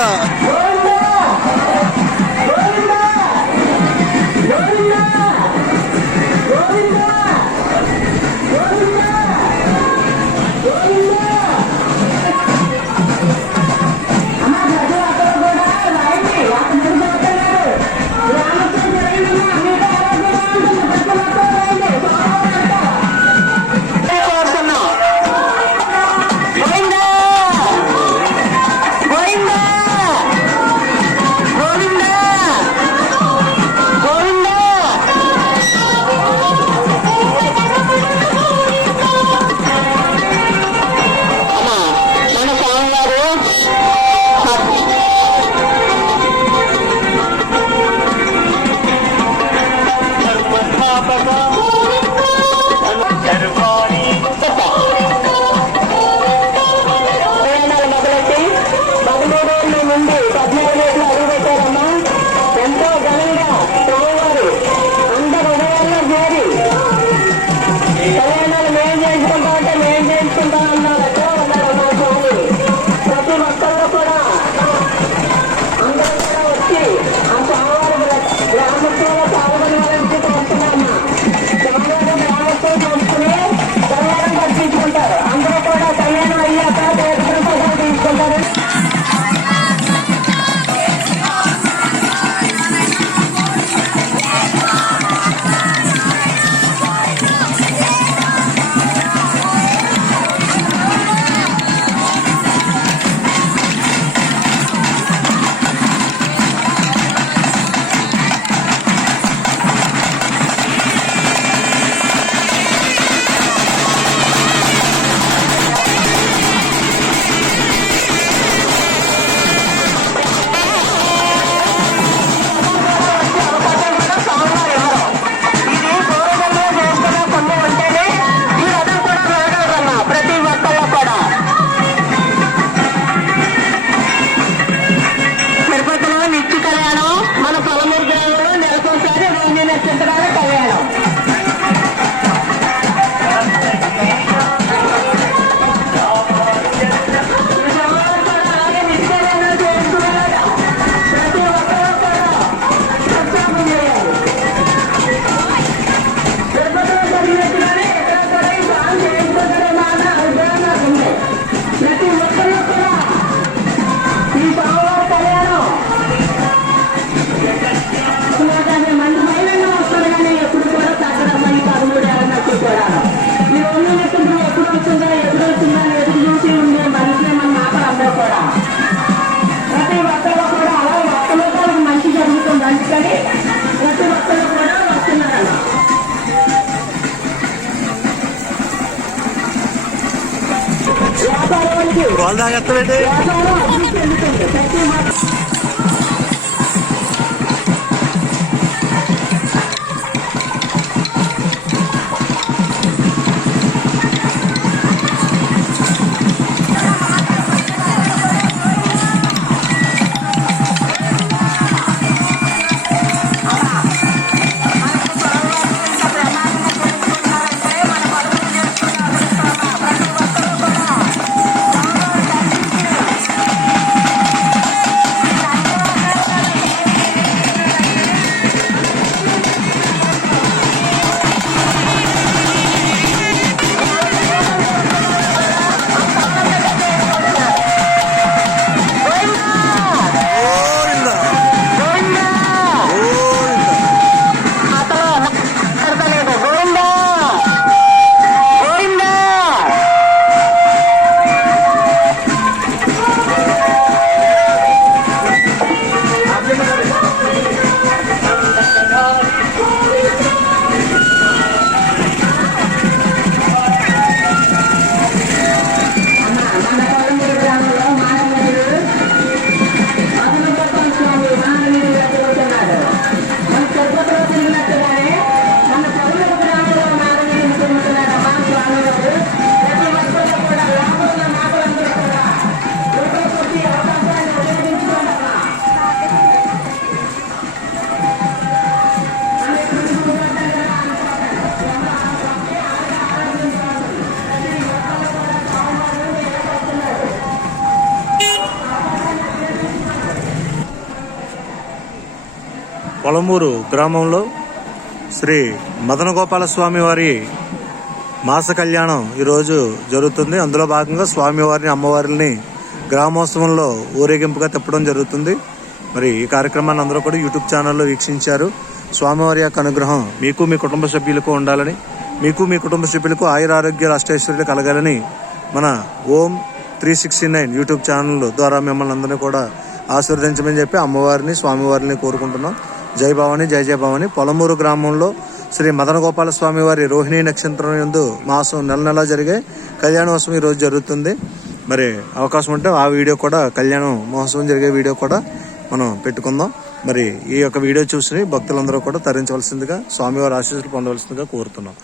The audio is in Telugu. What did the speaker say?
Yeah. వాళ్ళు తాగెత్తబెట్టి పొలమూరు గ్రామంలో శ్రీ మదన గోపాల వారి మాస కళ్యాణం ఈరోజు జరుగుతుంది. అందులో భాగంగా స్వామివారిని అమ్మవారిని గ్రామోత్సవంలో ఊరేగింపుగా తిప్పడం జరుగుతుంది. మరి ఈ కార్యక్రమాన్ని అందరూ కూడా యూట్యూబ్ ఛానల్లో వీక్షించారు. స్వామివారి యొక్క అనుగ్రహం మీకు మీ కుటుంబ సభ్యులకు ఉండాలని మీకు మీ కుటుంబ సభ్యులకు ఆయురారోగ్య ఆరోగ్య కలగాలని మన Om three sixty nine YouTube channel ద్వారా మిమ్మల్ని అందరినీ కూడా ఆశీర్వదించమని చెప్పి అమ్మవారిని స్వామివారిని కోరుకుంటున్నాం. జై భవాని జై జయ భవాని. పొలమూరు గ్రామంలో శ్రీ మదన గోపాల స్వామి వారి రోహిణి నక్షత్రం యందు మాసం నెల నెల జరిగే కళ్యాణోత్సవం ఈరోజు జరుగుతుంది. మరి అవకాశం ఉంటే ఆ వీడియో కూడా కళ్యాణం మహోత్సవం జరిగే వీడియో కూడా మనం పెట్టుకుందాం. మరి ఈ యొక్క వీడియో చూసి భక్తులందరూ కూడా తరించవలసిందిగా స్వామివారి ఆశీస్సులు పొందవలసిందిగా కోరుతున్నాం.